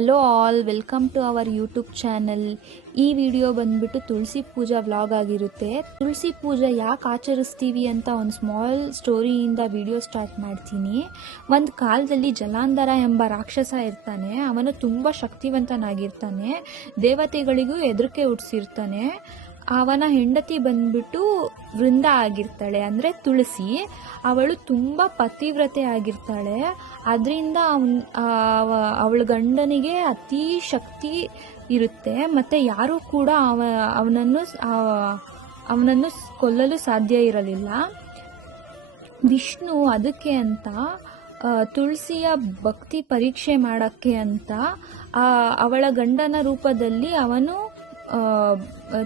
Hello all, welcome to our YouTube channel. ಈ video ಬಂದ್ಬಿಟ್ಟು ತುಳಸಿ ಪೂಜಾ vlog ಆಗಿರುತ್ತೆ. ತುಳಸಿ ಪೂಜೆ ಯಾಕೆ ಆಚರಿಸ್ತೀವಿ ಅಂತ ಒಂದು ಸ್ಮಾಲ್ ಸ್ಟೋರಿಯಿಂದ ವಿಡಿಯೋ ಸ್ಟಾರ್ಟ್ ಮಾಡ್ತೀನಿ. ಒಂದು ಕಾಲದಲ್ಲಿ ಜಲಾಂಧರ ಎಂಬ ರಾಕ್ಷಸ ಇರ್ತಾನೆ. ಅವನು ತುಂಬ ಶಕ್ತಿವಂತನಾಗಿರ್ತಾನೆ, ದೇವತೆಗಳಿಗೂ ಹೆದರಿಕೆ ಹುಟ್ಟಿಸಿರ್ತಾನೆ. ಅವನ ಹೆಂಡತಿ ಬಂದ್ಬಿಟ್ಟು ವೃಂದ ಆಗಿರ್ತಾಳೆ, ಅಂದರೆ ತುಳಸಿ. ಅವಳು ತುಂಬ ಪತಿವ್ರತೆ ಆಗಿರ್ತಾಳೆ. ಅದರಿಂದ ಅವಳ ಗಂಡನಿಗೆ ಅತಿ ಶಕ್ತಿ ಇರುತ್ತೆ, ಮತ್ತು ಯಾರೂ ಕೂಡ ಅವನನ್ನು ಕೊಲ್ಲಲು ಸಾಧ್ಯ ಇರಲಿಲ್ಲ. ವಿಷ್ಣು ಅದಕ್ಕೆ ಅಂತ ತುಳಸಿಯ ಭಕ್ತಿ ಪರೀಕ್ಷೆ ಮಾಡೋಕ್ಕೆ ಅಂತ ಅವಳ ಗಂಡನ ರೂಪದಲ್ಲಿ ಅವನು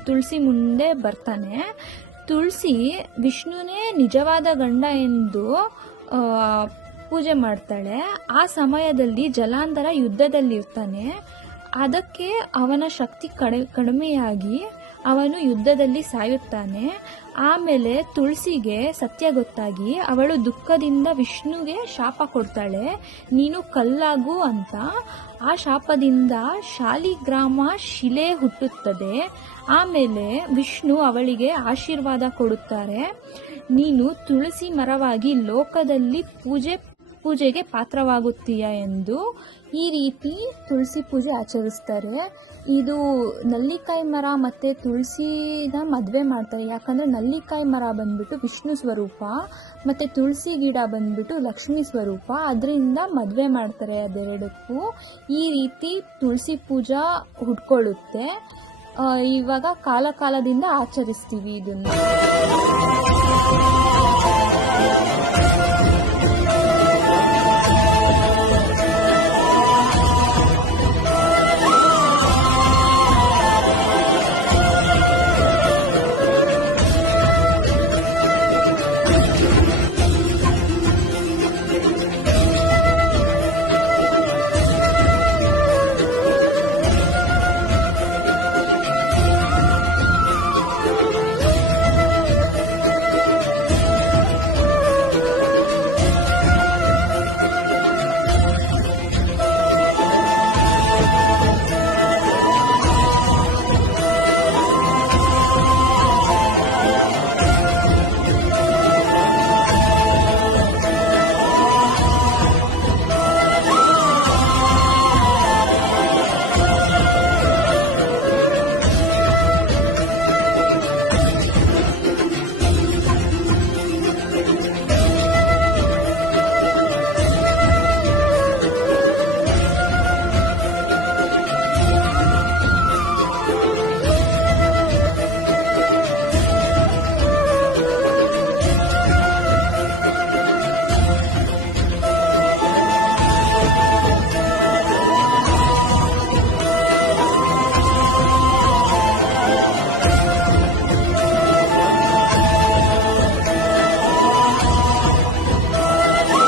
ತುಳಸಿ ಮುಂದೆ ಬರ್ತಾನೆ. ತುಳಸಿ ವಿಷ್ಣುನೇ ನಿಜವಾದ ಗಂಡ ಎಂದು ಪೂಜೆ ಮಾಡ್ತಾಳೆ. ಆ ಸಮಯದಲ್ಲಿ ಜಲಾಂಧರ ಯುದ್ಧದಲ್ಲಿರ್ತಾನೆ. ಅದಕ್ಕೆ ಅವನ ಶಕ್ತಿ ಕಡಿಮೆಯಾಗಿ ಅವನು ಯುದ್ಧದಲ್ಲಿ ಸಾಯುತ್ತಾನೆ. ಆಮೇಲೆ ತುಳಸಿಗೆ ಸತ್ಯ ಗೊತ್ತಾಗಿ ಅವಳು ದುಃಖದಿಂದ ವಿಷ್ಣುಗೆ ಶಾಪ ಕೊಡ್ತಾಳೆ, ನೀನು ಕಲ್ಲಾಗು ಅಂತ. ಆ ಶಾಪದಿಂದ ಶಾಲಿಗ್ರಾಮ ಶಿಲೆ ಹುಟ್ಟುತ್ತದೆ. ಆಮೇಲೆ ವಿಷ್ಣು ಅವಳಿಗೆ ಆಶೀರ್ವಾದ ಕೊಡುತ್ತಾರೆ, ನೀನು ತುಳಸಿ ಮರವಾಗಿ ಲೋಕದಲ್ಲಿ ಪೂಜೆಗೆ ಪಾತ್ರವಾಗುತ್ತೀಯ ಎಂದು. ಈ ರೀತಿ ತುಳಸಿ ಪೂಜೆ ಆಚರಿಸ್ತಾರೆ. ಇದು ನಲ್ಲಿಕಾಯಿ ಮರ ಮತ್ತು ತುಳಸಿನ ಮದುವೆ ಮಾಡ್ತಾರೆ. ಯಾಕಂದರೆ ನಲ್ಲಿಕಾಯಿ ಮರ ಬಂದ್ಬಿಟ್ಟು ವಿಷ್ಣು ಸ್ವರೂಪ ಮತ್ತು ತುಳಸಿ ಗಿಡ ಬಂದ್ಬಿಟ್ಟು ಲಕ್ಷ್ಮೀ ಸ್ವರೂಪ. ಅದರಿಂದ ಮದುವೆ ಮಾಡ್ತಾರೆ ಅದೆರಡಕ್ಕೂ. ಈ ರೀತಿ ತುಳಸಿ ಪೂಜಾ ಹುಟ್ಕೊಳ್ಳುತ್ತೆ. ಇವಾಗ ಕಾಲದಿಂದ ಆಚರಿಸ್ತೀವಿ ಇದನ್ನು.